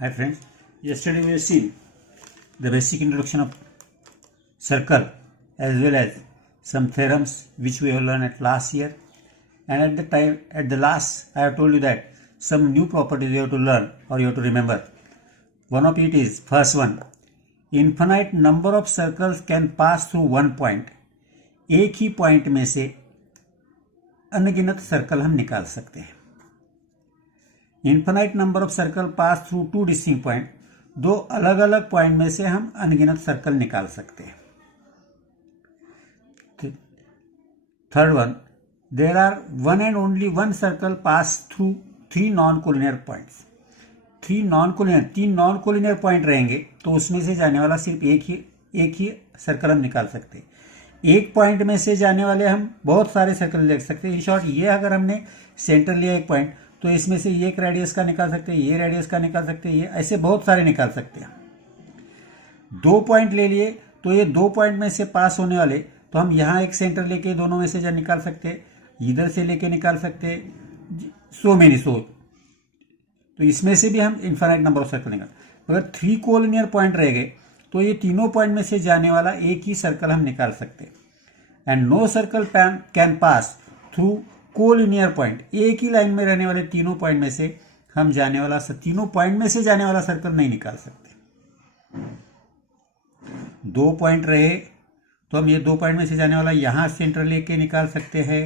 Hi friends, yesterday we have seen the basic introduction of circle as well as some theorems which we have learned at last year, and at the last I have told you that some new properties you have to learn or you have to remember. One of it is first one, infinite number of circles can pass through one point. एक ही पॉइंट में से अनगिनत सर्कल हम निकाल सकते हैं. Infinite number of circle pass through two distinct point, दो अलग अलग पॉइंट में से हम अनगिनत सर्कल निकाल सकते हैं. Third one, there are one and only one circle pass through three non collinear points. तीन नॉन कोलिनियर पॉइंट रहेंगे तो उसमें से जाने वाला सिर्फ एक ही सर्कल हम निकाल सकते हैं. एक पॉइंट में से जाने वाले हम बहुत सारे सर्कल ले सकते हैं. इन शॉर्ट, ये अगर हमने सेंटर लिया एक पॉइंट तो इसमें से ये एक रेडियस का निकाल सकते हैं, ये रेडियस का निकाल सकते हैं, ये ऐसे बहुत सारे निकाल सकते हैं. दो पॉइंट ले लिए तो ये दो पॉइंट में से पास होने वाले, तो हम यहाँ एक सेंटर लेके दोनों में से निकाल सकते हैं, इधर से लेके निकाल सकते हैं, सो तो इसमें से भी हम इन्फिनाइट नंबर ऑफ सर्कल निकाल. अगर थ्री कोलिनियर पॉइंट रह गए तो ये तीनों पॉइंट में से जाने वाला एक ही सर्कल हम निकाल सकते हैं. And no circle can pass through collinear point. एक ही लाइन में रहने वाले तीनों पॉइंट में से हम तीनों पॉइंट में से जाने वाला सर्कल नहीं निकाल सकते. दो पॉइंट रहे तो हम ये दो पॉइंट में से जाने वाला यहां सेंटर लेके निकाल सकते हैं,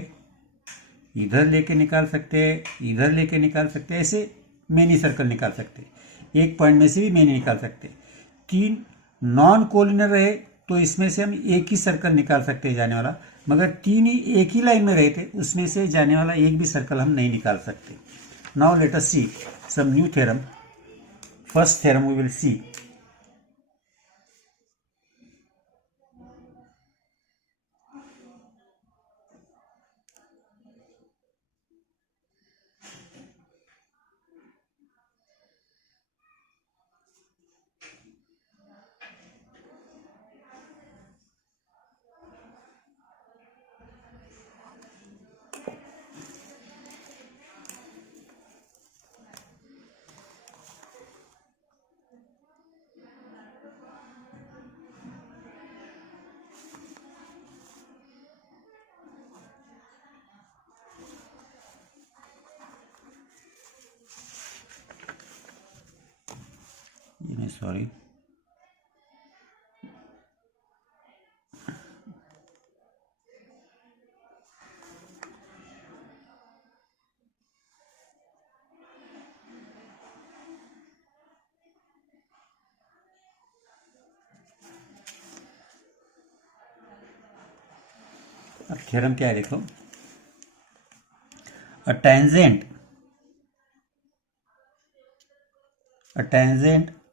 इधर लेके निकाल सकते हैं, इधर लेके निकाल सकते हैं, ऐसे मेनी सर्कल निकाल सकते हैं. एक पॉइंट में से भी मेनी निकाल सकते हैं. तीन नॉन कोलिनियर रहे तो इसमें से हम एक ही सर्कल निकाल सकते हैं जाने वाला, मगर तीन ही एक ही लाइन में रहे थे उसमें से जाने वाला एक भी सर्कल हम नहीं निकाल सकते. Now let us see some new theorem. First theorem we will see. Sorry, अब थ्योरम क्या है देखो. A tangent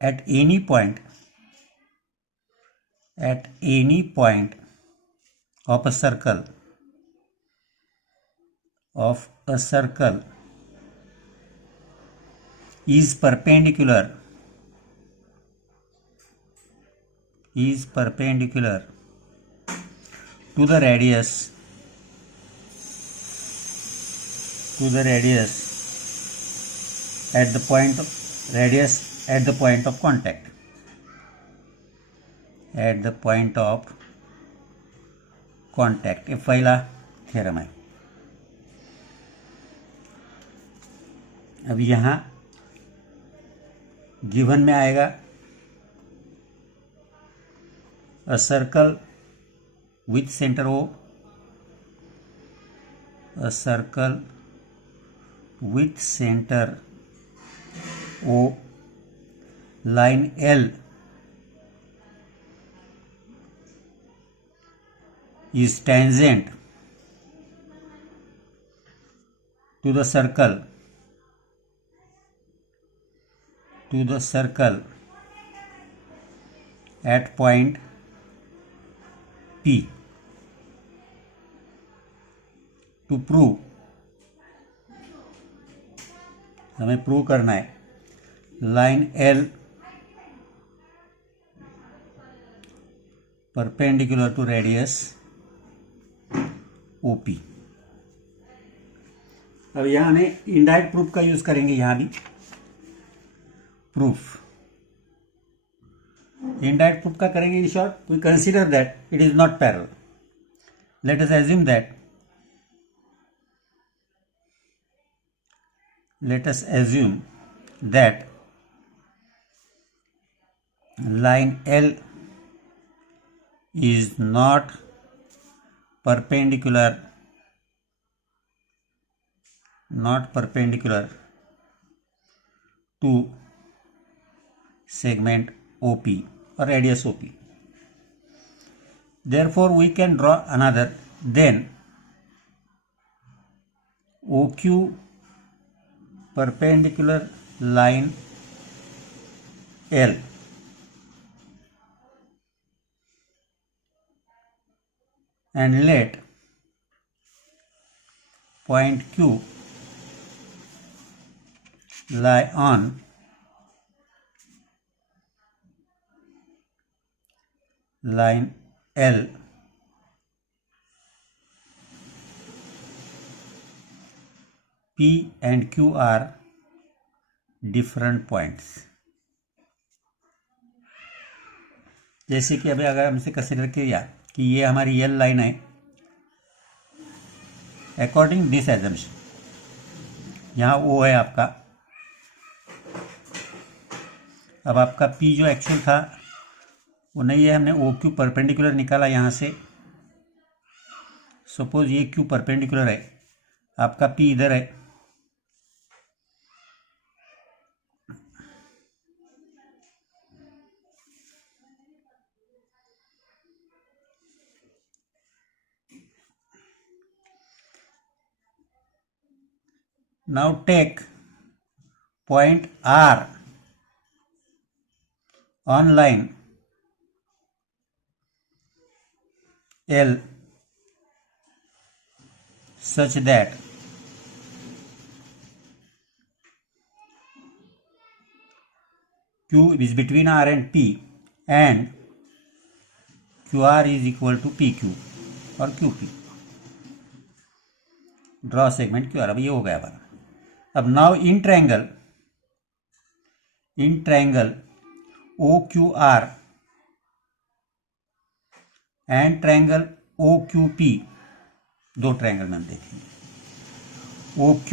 at any point of a circle is perpendicular to the radius at the point of contact. ये पहला theorem है. अब यहां गिवन में आएगा a circle with centre O, line L is tangent to the circle at point P. To prove, हमें prove करना है line L perpendicular to radius OP. अब यहां हमें इनडायरेक्ट प्रूफ का यूज करेंगे. यहां भी proof. Indirect proof का करेंगे in short. We consider that it is not parallel. Let us assume that line L is not perpendicular to segment OP or radius OP. Therefore, we can draw another, then OQ perpendicular line L and let point Q lie on line L P and Q are different points. जैसे कि अभी अगर हमसे कंसिडर किया कि ये हमारी L line है, अकॉर्डिंग दिस एजम्पशन यहाँ ओ है आपका. अब आपका पी जो एक्चुअल था वो नहीं है, हमने ओ क्यू परपेंडिकुलर निकाला यहाँ से. सपोज ये क्यू परपेंडिकुलर है, आपका पी इधर है. Now take point R on line L such that Q is between R and P and QR is equal to PQ or QP. Draw segment QR. अब ये हो गया हमारा. अब now in triangle OQR and triangle OQP, दो triangle में हम देखेंगे. OQ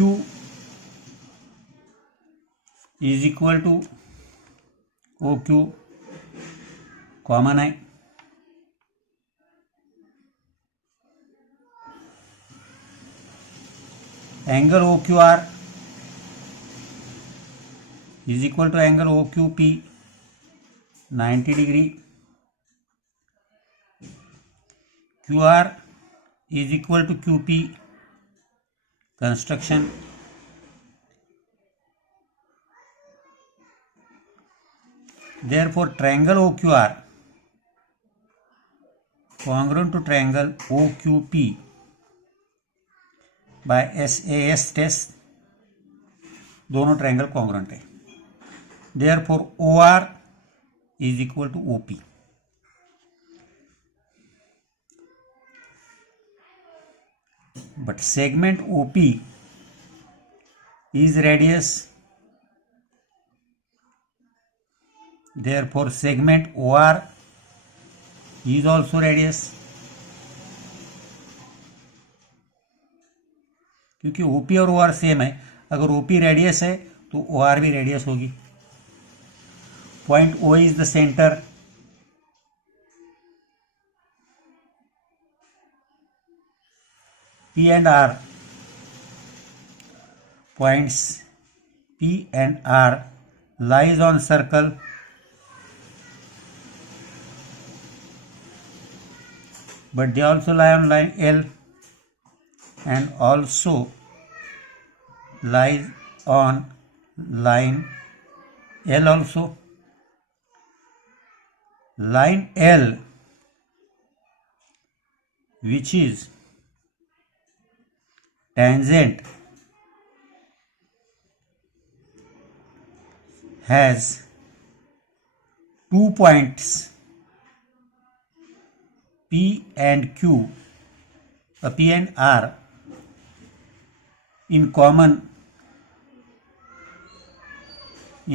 is equal to OQ common है, angle OQR is equal to angle OQP 90 degree. QR is equal to QP construction. Therefore, triangle OQR congruent to triangle OQP by SAS test. दोनों triangle congruent है. Therefore, OR is equal to OP. But segment OP is radius. Therefore, segment OR is also radius. क्योंकि OP और OR same है, अगर OP radius है तो OR भी रेडियस होगी. Point O is the center. P and R points P and R lies on circle but they also lie on line L and also lies on line L also. Line L, which is tangent, has 2 points P and Q, P and R in common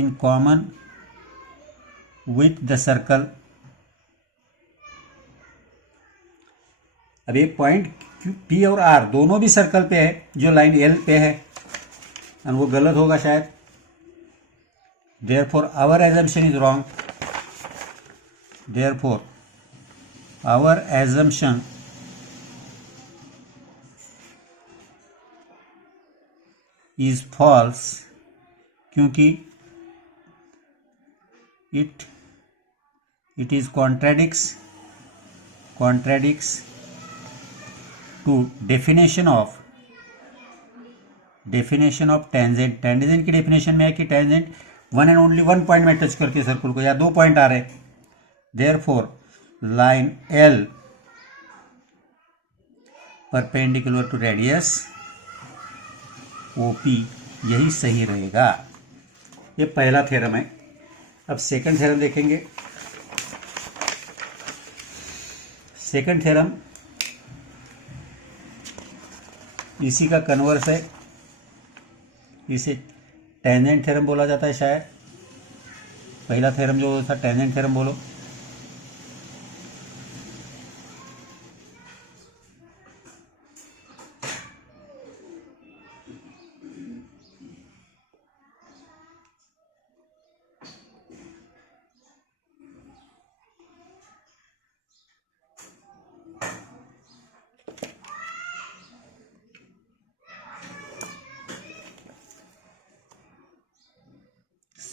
in common with the circle। अब ये point P और R दोनों भी सर्कल पे है जो line L पे है, और वो गलत होगा शायद। Therefore our assumption is wrong। Therefore our assumption is false, क्योंकि it is contradicts to definition of tangent। Tangent की डेफिनेशन में है कि tangent one and only one point में टच करती है सर्कल को, या दो पॉइंट आ रहे। Therefore line L perpendicular to radius OP, यही सही रहेगा। ये पहला थ्योरम है। अब सेकंड थ्योरम देखेंगे। सेकंड थ्योरम इसी का कन्वर्स है, इसे टेंजेंट थ्योरम बोला जाता है शायद। पहला थ्योरम जो था टेंजेंट थ्योरम बोलो।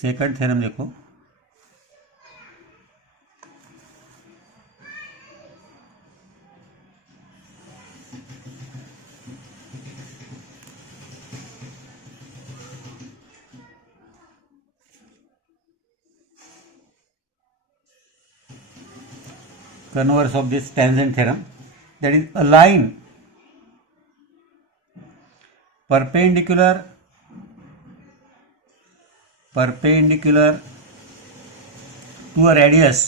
सेकंड थ्योरम देखो। Converse of this tangent theorem, that is a line perpendicular to a radius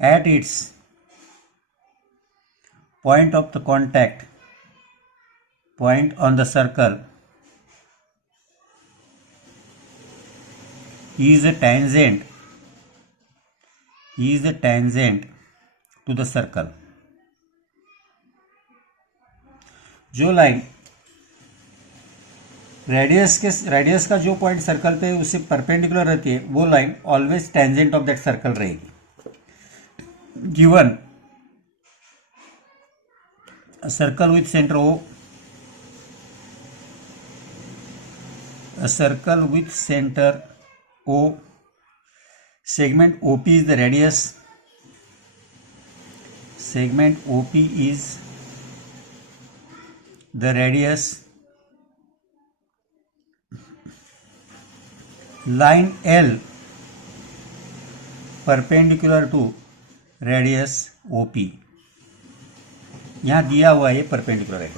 at its point of the contact point on the circle is a tangent to the circle। जो line radius का जो point circle पे उससे परपेंडिकुलर रहती है, वो line always tangent of that circle रहेगी। Given a circle with center O, segment OP is the radius, line L perpendicular to radius OP, यहां दिया हुआ है परपेंडिकुलर है।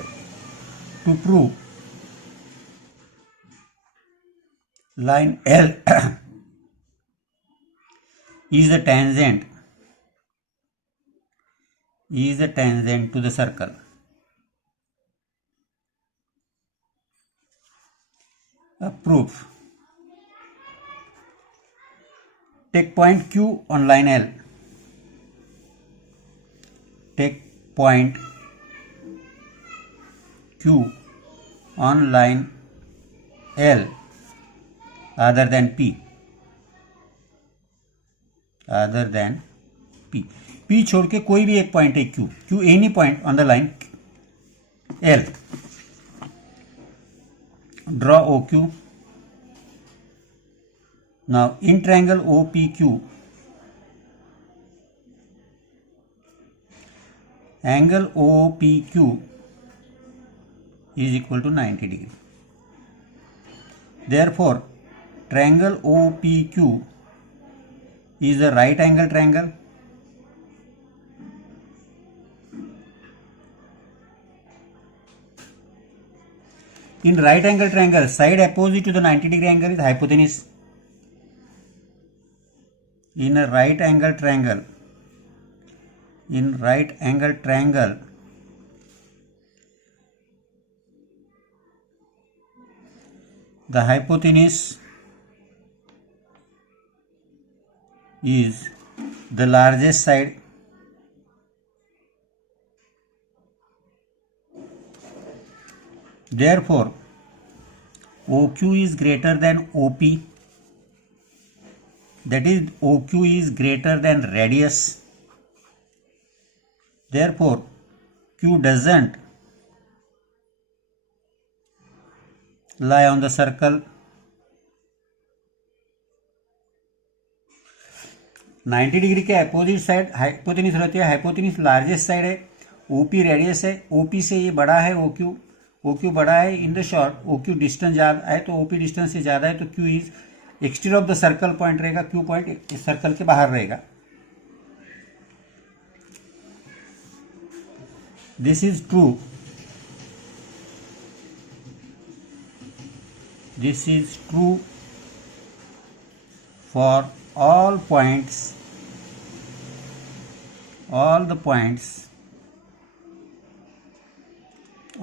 To prove line L is a tangent to the circle, a proof। take point Q on line L, take point Q on line L other than P, P छोड़ के कोई भी एक पॉइंट है Q any point on the line L। Draw OQ। Now in triangle OPQ, angle OPQ is equal to 90 degree। Therefore triangle OPQ is a right angle triangle। In right angle triangle, side opposite to the 90 degree angle is hypotenuse। In a right angle triangle, the hypotenuse is the largest side therefore OQ is greater than OP, that is OQ is greater than radius, therefore Q doesn't lie on the circle. 90 डिग्री के opposite side hypotenuse रहती है, hypotenuse largest side है, OP radius है, ओपी से ये बड़ा है OQ, OQ बड़ा है in the short, OQ distance ज़्यादा है तो ओपी डिस्टेंस से ज़्यादा है तो Q is exterior of the circle point रहेगा, क्यू पॉइंट इस सर्कल के बाहर रहेगा. This is true, this is true for all points, all the points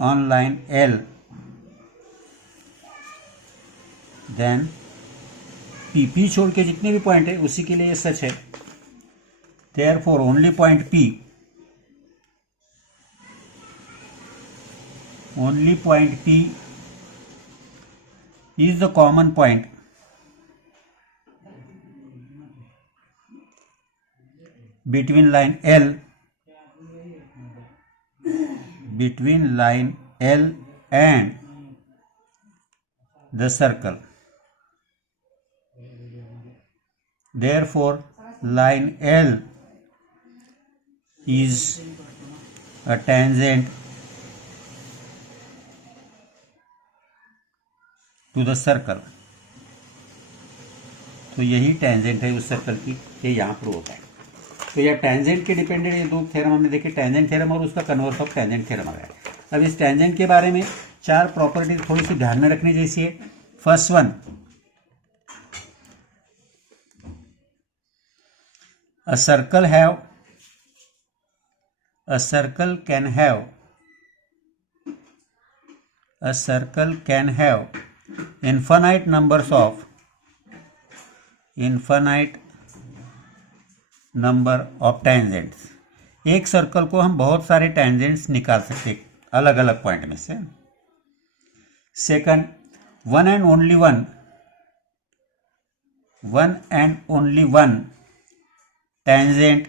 on line L, then P छोड़ के जितने भी पॉइंट है उसी के लिए सच है. Therefore only point P, only point P is the common point between line L and the circle. Therefore line L is a tangent to the circle. तो यही टेंजेंट है उस सर्कल की, ये यहाँ प्रूव होता है. तो यह टेंजेंट के डिपेंडेंट ये दो थ्योरम हमने देखे, टेंजेंट थ्योरम और उसका कन्वर्स ऑफ टेंजेंट थ्योरम आ गया. अब इस टेंजेंट के बारे में 4 प्रॉपर्टी थोड़ी सी ध्यान में रखने जैसी है. First one, a circle can have infinite number of tangents. एक सर्कल को हम बहुत सारे टेंजेंट्स निकाल सकते हैं अलग अलग पॉइंट में से. Second, one and only one tangent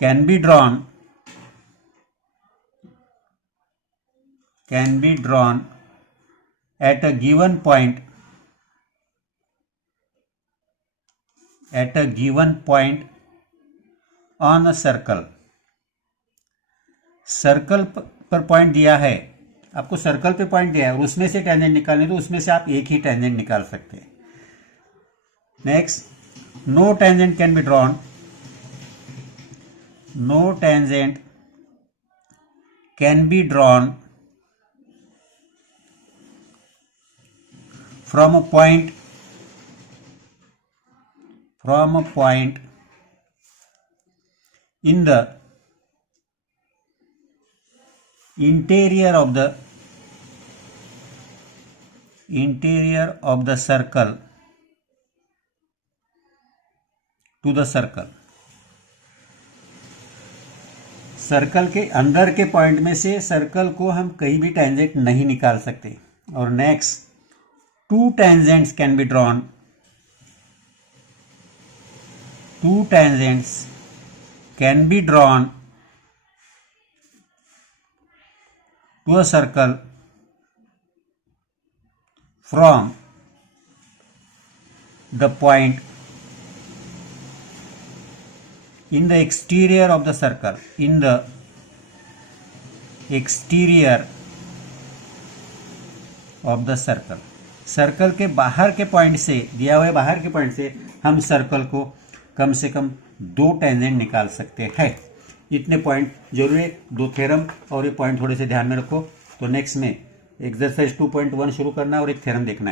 can be drawn at a given point on a circle. Circle पर पॉइंट दिया है, आपको सर्कल पे पॉइंट दिया है और उसमें से टेंजेंट निकालने तो उसमें से आप एक ही टेंजेंट निकाल सकते हैं. Next, no tangent can be drawn from a point in the interior of the circle to the circle. Circle के अंदर के पॉइंट में से सर्कल को हम कहीं भी टेंजेंट नहीं निकाल सकते. और नेक्स्ट, 2 tangents can be drawn. 2 tangents can be drawn to a circle from the point in the exterior of the circle, in the exterior of the circle. Circle के बाहर के पॉइंट से, दिया हुए बाहर के पॉइंट से हम सर्कल को कम से कम 2 टेंजेंट निकाल सकते हैं. इतने पॉइंट जरूरी है, 2 थ्योरम और ये पॉइंट थोड़े से ध्यान में रखो. तो नेक्स्ट में एक्सरसाइज 2.1 शुरू करना और एक थ्योरम देखना है.